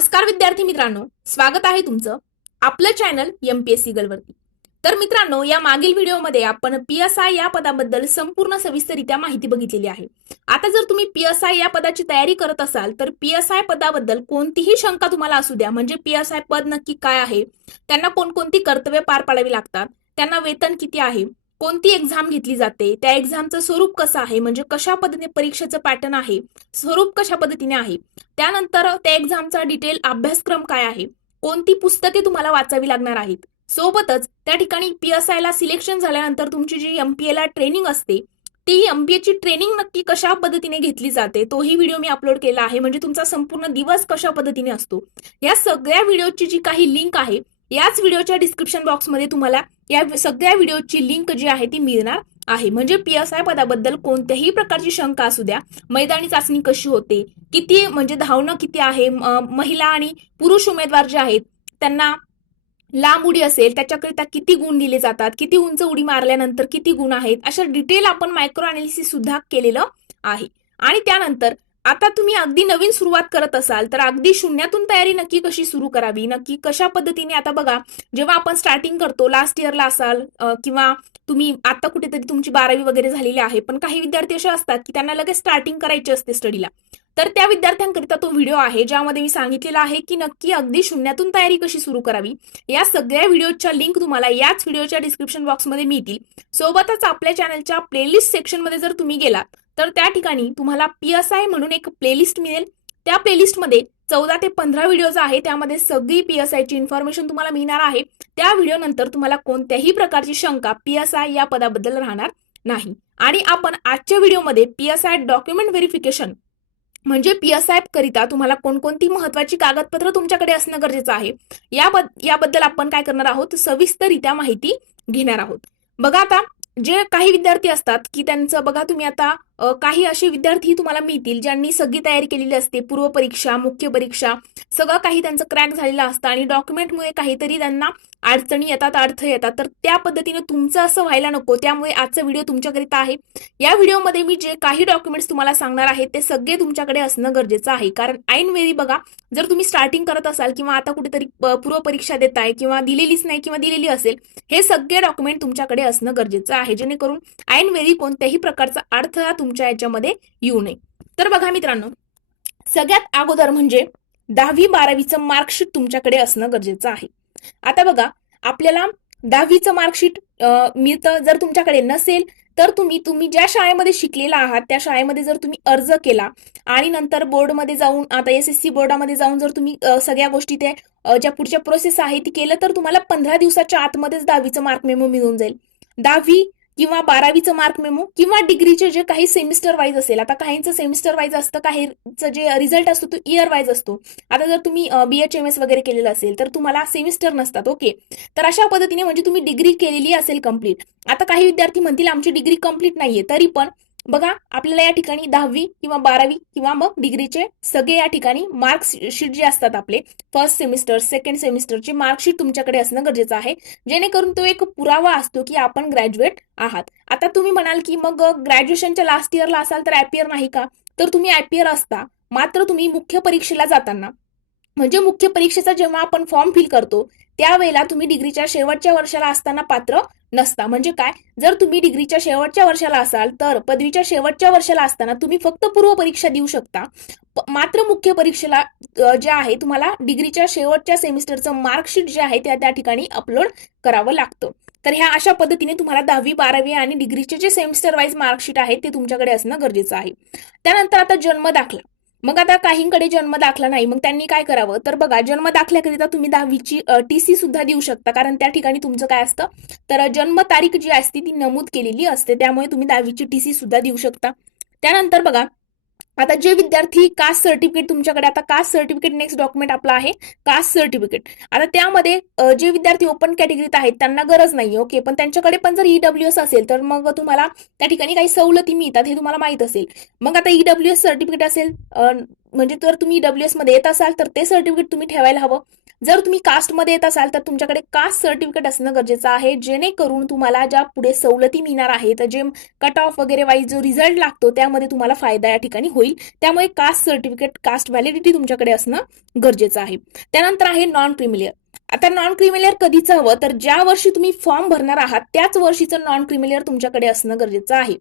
नमस्कार विद्यार्थी मित्रांनो, स्वागत आहे तुमचं आपलं चॅनल एमपीएससी गर्लवरती। तर मित्रांनो, या मागील व्हिडिओमध्ये आपण पीएसआय या पदाबद्दल संपूर्ण सविस्तररित्या माहिती बघितलेली आहे। आता जर तुम्ही पीएसआय या पदाची तयारी करत असाल तर पीएसआय पदाबद्दल कोणतीही शंका तुम्हाला असू द्या, म्हणजे पीएसआय पद नक्की काय आहे, त्यांना कोणकोणती कर्तव्ये पार पाडावी लागतात, त्यांना वेतन किती आहे, कोणती एक्झाम घेतली जाते, त्या एक्झामचं स्वरूप कसं आहे, म्हणजे कशा पद्धतीने परीक्षेचं पॅटर्न आहे, स्वरूप कशा पद्धतीने आहे, त्यानंतर त्या एक्झामचा डिटेल अभ्यासक्रम काय आहे, कोणती पुस्तके तुम्हाला वाचावी लागणार आहेत, सोबतच त्या ठिकाणी पीएसआय ला सिलेक्शन झाल्यानंतर तुमची जी एमपीए ला ट्रेनिंग असते ती एमपीए ची ट्रेनिंग नक्की कशा पद्धतीने घेतली जाते तोही व्हिडिओ मी अपलोड केला आहे। म्हणजे तुमचा संपूर्ण दिवस कशा पद्धतीने असतो या सगळ्या व्हिडिओची जी काही लिंक आहे याच व्हिडिओच्या डिस्क्रिप्शन बॉक्समध्ये तुम्हाला या सगळ्या व्हिडिओची लिंक जी आहे ती मिळणार आहे। म्हणजे पीएसआय पदाबद्दल कोणत्याही प्रकारची शंका असू द्या, मैदानी चाचणी कशी होते, किती म्हणजे धावणं किती आहे, महिला आणि पुरुष उमेदवार जे आहेत त्यांना लांब उडी असेल त्याच्याकरिता किती गुण दिले जातात, किती उंच उडी मारल्यानंतर किती गुण आहेत, अशा डिटेल आपण मायक्रो अनालिसिस सुद्धा केलेलं आहे। आणि त्यानंतर आता तुम्ही अगदी नवीन सुरुवात करत असाल तर अगदी शून्यातून तयारी नक्की कशी सुरू करावी, नक्की कशा पद्धतीने, आता बघा जेव्हा आपण स्टार्टिंग करतो, लास्ट इयरला असाल किंवा तुम्ही आता कुठेतरी तुमची 12वी वगैरे झालेली आहे, पण काही विद्यार्थी असे असतात की त्यांना लगेच स्टार्टिंग करायची असते स्टडीला, तर त्या विद्यार्थ्यांकरिता तो व्हिडिओ आहे ज्यामध्ये मी सांगितलेलं आहे की नक्की अगदी शून्यातून तयारी कशी सुरू करावी। या सगळ्या व्हिडिओच्या लिंक तुम्हाला याच व्हिडिओच्या डिस्क्रिप्शन बॉक्समध्ये मिळतील। सोबतच आपल्या चॅनलच्या प्लेलिस्ट सेक्शनमध्ये जर तुम्ही गेलात तर त्या ठिकाणी तुम्हाला पीएसआय म्हणून एक प्लेलिस्ट मिळेल। त्या प्लेलिस्टमध्ये 14 ते 15 व्हिडिओज आहे, त्यामध्ये सगळी पीएसआय ची इन्फॉर्मेशन तुम्हाला मिळणार आहे। त्या व्हिडिओ नंतर तुम्हाला कोणत्याही प्रकारची शंका पीएसआय या पदाबद्दल राहणार नाही। आणि आपण आजच्या व्हिडिओमध्ये पीएसआय डॉक्युमेंट व्हेरिफिकेशन म्हणजे पीएसआय करिता तुम्हाला कोणकोणती महत्वाची कागदपत्र तुमच्याकडे असणं गरजेचं आहे याबद्दल आपण काय करणार आहोत, सविस्तररित्या माहिती घेणार आहोत। बघा, आता जे काही विद्यार्थी असतात की त्यांचं बघा, तुम्ही आता काही असे विद्यार्थी तुम्हाला मिळतील ज्यांनी सगळी तयारी केलेली असते, पूर्व परीक्षा, मुख्य परीक्षा, सगळं काही त्यांचं क्रॅक झालेलं असतं आणि डॉक्युमेंटमुळे काहीतरी त्यांना अडचणी येतात, अडथळे येतात, तर त्या पद्धतीने तुमचं असं व्हायला नको, त्यामुळे आजचा व्हिडिओ तुमच्याकरिता आहे। या व्हिडिओमध्ये मी जे काही डॉक्युमेंट्स तुम्हाला सांगणार आहे ते सगळे तुमच्याकडे असणं गरजेचं आहे, कारण ऐनवेळी बघा, जर तुम्ही स्टार्टिंग करत असाल किंवा आता कुठेतरी पूर्व परीक्षा देताय किंवा दिलेलीच नाही किंवा दिलेली असेल, हे सगळे डॉक्युमेंट तुमच्याकडे असणं गरजेचं आहे, जेणेकरून ऐनवेळी कोणत्याही प्रकारचा अडथळा तुमच्या याच्यामध्ये येऊ नये। तर बघा मित्रांनो, सगळ्यात अगोदर म्हणजे 10वी 12वीचं मार्कशीट तुमच्याकडे असणं गरजेचं आहे। आता बघा, आपल्याला 10वीचं मार्कशीट मिळतं, जर तुमच्याकडे नसेल तर तुम्ही ज्या शाळेमध्ये शिकलेला आहात त्या शाळेमध्ये जर तुम्ही अर्ज केला आणि नंतर बोर्डमध्ये जाऊन, आता एसएससी बोर्डामध्ये जाऊन जर तुम्ही सगळ्या गोष्टी ते ज्या पुढच्या प्रोसेस आहे ती केलं तर तुम्हाला 15 दिवसाच्या आतमध्येच 10वीचं मार्क मेमो मिळून जाईल। 10वी किंवा 12वीचं मार्क मेमो किंवा डिग्रीचे जे काही सेमिस्टर वाईज असेल, आता काहींचं सेमिस्टर वाईज असतं, काहींचं जे रिझल्ट असतो तो इयर वाईज असतो। आता जर तुम्ही BHMS वगैरे केलेलं असेल तर तुम्हाला सेमिस्टर नसतात, ओके। तर अशा पद्धतीने म्हणजे तुम्ही डिग्री केलेली असेल कंप्लीट। आता काही विद्यार्थी म्हणतील आमची डिग्री कंप्लीट नाहीये, तरी पण बघा, आपल्याला या ठिकाणी 10वी किंवा 12वी किंवा मग डिग्रीचे सगळे या ठिकाणी मार्कशीट जे असतात आपले फर्स्ट सेमिस्टर, सेकंड सेमिस्टरचे मार्कशीट तुमच्याकडे असणं गरजेचं आहे, जेणेकरून तो एक पुरावा असतो की आपण ग्रॅज्युएट आहात। आता तुम्ही म्हणाल की मग ग्रॅज्युएशनच्या लास्ट इयरला असाल तर ऍपियर नाही का, तर तुम्ही ऍपियर असता, मात्र तुम्ही मुख्य परीक्षेला जाताना, म्हणजे मुख्य परीक्षेचा जेव्हा आपण फॉर्म फिल करतो त्यावेळेला तुम्ही डिग्रीच्या शेवटच्या वर्षाला असताना पात्र नसता। म्हणजे काय, जर तुम्ही डिग्रीच्या शेवटच्या वर्षाला असाल तर पदवीच्या शेवटच्या वर्षाला असताना तुम्ही फक्त पूर्व परीक्षा देऊ शकता, मात्र मुख्य परीक्षेला जे आहे तुम्हाला डिग्रीच्या शेवटच्या सेमिस्टरचं मार्कशीट जे आहे त्या ठिकाणी अपलोड करावं लागतं। तर ह्या अशा पद्धतीने तुम्हाला 10वी 12वी आणि डिग्रीचे जे सेमिस्टर वाईज मार्कशीट आहे ते तुमच्याकडे असणं गरजेचं आहे। त्यानंतर आता जन्म दाखला, मग आता काहींकडे जन्म दाखला नाही, मग त्यांनी काय करावं, तर बघा, जन्म दाखल्याकरिता तुम्ही 10वीची TC सुद्धा देऊ शकता, कारण त्या ठिकाणी तुमचं काय असतं, तर जन्म तारीख जी असते ती नमूद केलेली असते, त्यामुळे तुम्ही 10वीची TC सुद्धा देऊ शकता। त्यानंतर बघा, आता जे विद्यार्थी कास्ट सर्टिफिकेट तुमच्याकडे, आता कास्ट सर्टिफिकेट नेक्स्ट डॉक्युमेंट आपला आहे कास्ट सर्टिफिकेट। आता त्यामध्ये जे विद्यार्थी ओपन कॅटेगरीत आहेत त्यांना गरज नाही, ओके, पण त्यांच्याकडे पण जर EWS असेल तर मग तुम्हाला त्या ठिकाणी काही सवलती मिळतात, हे तुम्हाला माहित असेल। मग आता EWS सर्टिफिकेट असेल म्हणजे जर तुम्ही ईडब्ल्यूएस मध्ये येत असाल तर ते सर्टिफिकेट तुम्ही ठेवायला हवं. जर तुम्ही कास्टमध्ये येत असाल तर तुमच्याकडे कास्ट सर्टिफिकेट असणं गरजेचं आहे, जेणेकरून तुम्हाला ज्या पुढे सवलती मिळणार आहेत, जे कट ऑफ वगैरे वाईज जो रिझल्ट लागतो त्यामध्ये तुम्हाला फायदा या ठिकाणी होईल. त्यामुळे कास्ट सर्टिफिकेट, कास्ट व्हॅलिडिटी तुमच्याकडे असणं गरजेचं आहे. त्यानंतर आहे नॉन क्रिमिलियर. आता नॉन क्रिमिलियर कधीच हवं, तर ज्या वर्षी तुम्ही फॉर्म भरणार आहात त्याच वर्षीचं नॉन क्रिमिलियर तुमच्याकडे असणं गरजेचं आहे.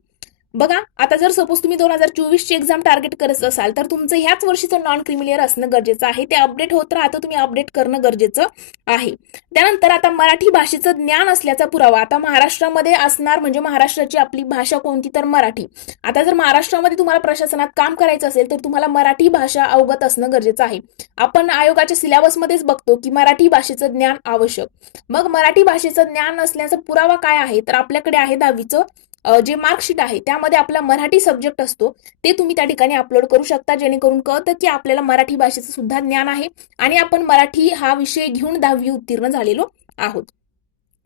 बघा, आता जर सपोज तुम्ही 2024 ची एक्झाम टार्गेट करत असाल तर तुमचं ह्याच वर्षीचं नॉन क्रिमिलियर असणं गरजेचं आहे. ते अपडेट होत राहतं, तुम्ही अपडेट करणं गरजेचं आहे. त्यानंतर आता मराठी भाषेचं ज्ञान असल्याचा पुरावा. आता महाराष्ट्रामध्ये असणार, म्हणजे महाराष्ट्राची आपली भाषा कोणती, तर मराठी. आता जर महाराष्ट्रामध्ये तुम्हाला प्रशासनात काम करायचं असेल तर तुम्हाला मराठी भाषा अवगत असणं गरजेचं आहे. आपण आयोगाच्या सिलेबसमध्येच बघतो की मराठी भाषेचं ज्ञान आवश्यक. मग मराठी भाषेचं ज्ञान असल्याचा पुरावा काय आहे, तर आपल्याकडे आहे 10वीचं जे मार्कशीट आहे त्यामध्ये आपला मराठी सब्जेक्ट असतो ते तुम्ही त्या ठिकाणी अपलोड करू शकता, जेणेकरून कळतं की आपल्याला मराठी भाषेचं सुद्धा ज्ञान आहे आणि आपण मराठी हा विषय घेऊन 10वी उत्तीर्ण झालेलो आहोत.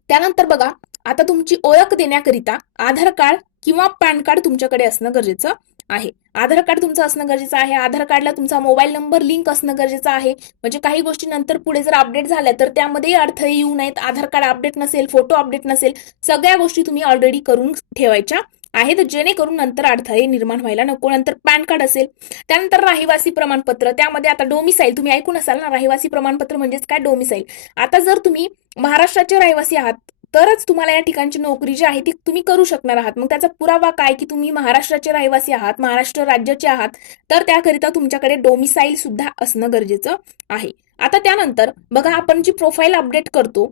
त्यानंतर बघा, आता तुमची ओळख देण्याकरिता आधार कार्ड किंवा पॅन कार्ड तुमच्याकडे असणं गरजेचं आहे. आधार कार्ड तुमचं असणं गरजेचं आहे. आधार कार्डला तुमचा मोबाईल नंबर लिंक असणं गरजेचं आहे, म्हणजे काही गोष्टी नंतर पुढे जर अपडेट झाल्या तर त्यामध्ये अडथळे येऊ नयेत. आधार कार्ड अपडेट नसेल, फोटो अपडेट नसेल, सगळ्या गोष्टी तुम्ही ऑलरेडी करून ठेवायच्या आहेत, जेणेकरून नंतर अडथळे निर्माण व्हायला नको. नंतर पॅन कार्ड असेल. त्यानंतर रहिवासी प्रमाणपत्र. त्यामध्ये आता डोमिसाईल तुम्ही ऐकून असाल ना, रहिवासी प्रमाणपत्र म्हणजेच काय, डोमिसाईल. आता जर तुम्ही महाराष्ट्राचे रहिवासी आहात तरच तुम्हाला या ठिकाणची नोकरी जी आहे ती तुम्ही करू शकणार आहात. मग त्याचा पुरावा काय, की तुम्ही महाराष्ट्राचे रहिवासी आहात, महाराष्ट्र राज्याचे आहात, तर त्याकरिता तुमच्याकडे डोमिसाईल सुद्धा असणं गरजेचं आहे. आता त्यानंतर बघा, आपण जी प्रोफाईल अपडेट करतो,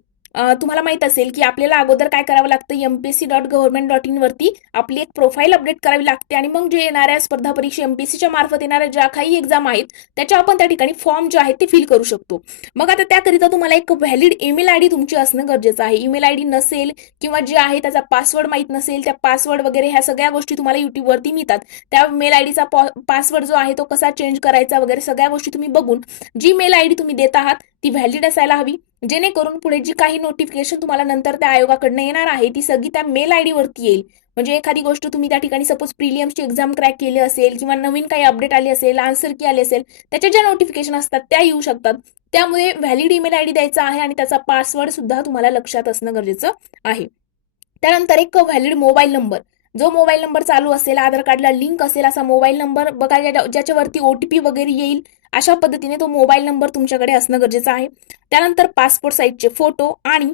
तुम्हाला माहित असेल की आपल्याला अगोदर काय करावं लागतं, mpsc.government.in वरती आपली एक प्रोफाईल अपडेट करावी लागते आणि मग जे येणाऱ्या स्पर्धा परीक्षा एमपीएससीच्या मार्फत येणाऱ्या ज्या काही एक्झाम आहेत त्याच्या आपण त्या ठिकाणी फॉर्म जे आहेत ते फिल करू शकतो. मग आता त्याकरिता तुम्हाला एक व्हॅलिड ईमेल आयडी तुमची असणं गरजेचं आहे. ईमेल आयडी नसेल किंवा जे आहे त्याचा पासवर्ड माहित नसेल, त्या पासवर्ड वगैरे ह्या सगळ्या गोष्टी तुम्हाला युट्यूबवरती मिळतात. त्या मेल आयडीचा पासवर्ड जो आहे तो कसा चेंज करायचा वगैरे सगळ्या गोष्टी तुम्ही बघून जी मेल आयडी तुम्ही देत आहात ती व्हॅलिड असायला हवी, जेणेकरून पुढे जी काही नोटिफिकेशन तुम्हाला नंतर त्या आयोगाकडनं येणार आहे ती सगळी त्या मेल आयडी वरती येईल. म्हणजे एखादी गोष्ट तुम्ही त्या ठिकाणी सपोज प्रिलियम्सची एक्झाम क्रॅक केली असेल किंवा नवीन काही अपडेट आली असेल, आन्सर की आली असेल, त्याच्या ज्या नोटिफिकेशन असतात त्या येऊ शकतात. त्यामुळे व्हॅलिड ईमेल आयडी द्यायचा आहे आणि त्याचा पासवर्ड सुद्धा तुम्हाला लक्षात असणं गरजेचं आहे. त्यानंतर एक व्हॅलिड मोबाईल नंबर. जो मोबाईल नंबर चालू असेल, आधार कार्डला लिंक असेल असा मोबाईल नंबर बघा, ज्याच्यावरती ओटीपी वगैरे येईल अशा पद्धतीने तो मोबाईल नंबर तुमच्याकडे असणं गरजेचं आहे. त्यानंतर पासपोर्ट साईजचे फोटो आणि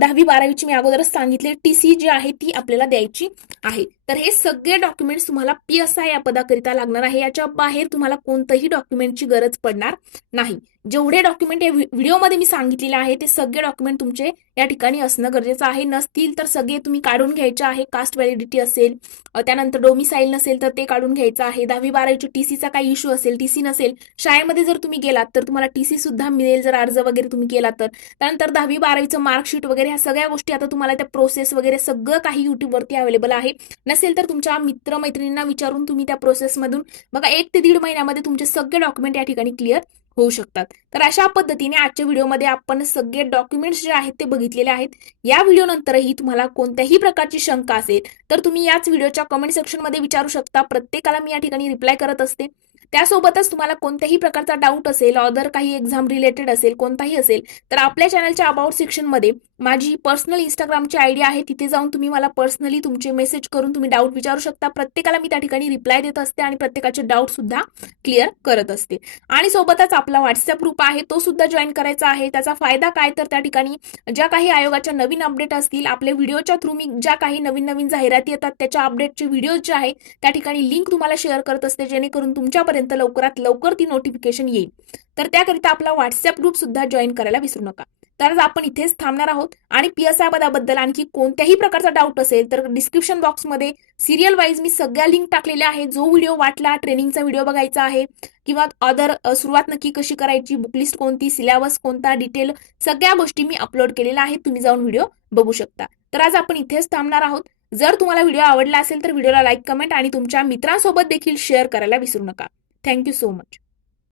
10वी-12वीची मी अगोदरच सांगितले टीसी जी आहे ती आपल्याला द्यायची आहे. तर हे सगळे डॉक्युमेंट्स तुम्हाला PSI या पदाकरिता लागणार आहे. याच्या बाहेर तुम्हाला कोणतंही डॉक्युमेंटची गरज पडणार नाही. जेवढे डॉक्युमेंट या व्हिडिओमध्ये मी सांगितलेले आहे ते सगळे डॉक्युमेंट तुमचे या ठिकाणी असणं गरजेचं आहे. नसतील तर सगळे तुम्ही काढून घ्यायचे आहे. कास्ट व्हॅलिडिटी असेल, त्यानंतर डोमिसाईल नसेल तर ते काढून घ्यायचं आहे. 10वी-12वीची टीसीचा काही इश्यू असेल, टीसी नसेल, शाळेमध्ये जर तुम्ही गेलात तर तुम्हाला टीसी सुद्धा मिळेल जर अर्ज वगैरे तुम्ही केलात तर. त्यानंतर 10वी-12वीचं मार्कशीट वगैरे ह्या सगळ्या गोष्टी आता तुम्हाला त्या प्रोसेस वगैरे सगळं काही युट्यूबवरती अवेलेबल आहे. नसेल तर तुमच्या मित्रमैत्रिणींना विचारून तुम्ही त्या प्रोसेसमधून बघा 1 ते 1.5 महिन्यामध्ये तुमचे सगळे डॉक्युमेंट या ठिकाणी क्लिअर होऊ शकतात. तर अशा पद्धतीने आजच्या व्हिडिओमध्ये आपण सगळे डॉक्युमेंट्स जे आहेत ते बघितलेले आहेत. या व्हिडिओ नंतरही तुम्हाला कोणत्याही प्रकारची शंका असेल तर तुम्ही याच व्हिडिओच्या कमेंट सेक्शनमध्ये विचारू शकता. प्रत्येकाला मी या ठिकाणी रिप्लाय करत असते. त्यासोबतच तुम्हाला कोणत्याही प्रकारचा डाऊट असेल, अदर काही एक्झाम रिलेटेड असेल, कोणताही असेल, तर आपल्या चॅनलच्या अबाउट सेक्शनमध्ये माझी पर्सनल इंस्टाग्रामची आयडी आहे, तिथे जाऊन तुम्ही मला पर्सनली तुमचे मेसेज करून तुम्ही डाऊट विचारू शकता. प्रत्येकाला मी त्या ठिकाणी रिप्लाय देत असते आणि प्रत्येकाचे डाऊट सुद्धा क्लिअर करत असते. आणि सोबतच आपला व्हॉट्सअप ग्रुप आहे तो सुद्धा जॉईन करायचा आहे. त्याचा फायदा काय, तर त्या ठिकाणी ज्या काही आयोगाच्या नवीन अपडेट असतील, आपल्या व्हिडिओच्या थ्रू मी ज्या काही नवीन नवीन जाहिराती येतात त्याच्या अपडेटचे व्हिडिओ जे आहे त्या ठिकाणी लिंक तुम्हाला शेअर करत असते, जेणेकरून तुमच्यापर्यंत लवकरात लवकर ती नोटिफिकेशन येईल. तर त्याकरिता आपला व्हॉट्सअप ग्रुप सुद्धा जॉईन करायला विसरू नका. तर आज आपण इथेच थांबणार आहोत आणि PSI पदाबद्दल आणखी कोणत्याही प्रकारचा डाऊट असेल तर डिस्क्रिप्शन बॉक्समध्ये सिरियल वाईज मी सगळ्या लिंक टाकलेल्या आहेत. जो व्हिडिओ वाटला, ट्रेनिंगचा व्हिडिओ बघायचा आहे किंवा अदर सुरुवात नक्की कशी करायची, बुकलिस्ट कोणती, सिलेबस कोणता, डिटेल सगळ्या गोष्टी मी अपलोड केलेल्या आहेत. तुम्ही जाऊन व्हिडिओ बघू शकता. तर आज आपण इथेच थांबणार आहोत. जर तुम्हाला व्हिडिओ आवडला असेल तर व्हिडिओला लाईक, कमेंट आणि तुमच्या मित्रांसोबत देखील शेअर करायला विसरू नका. Thank you so much.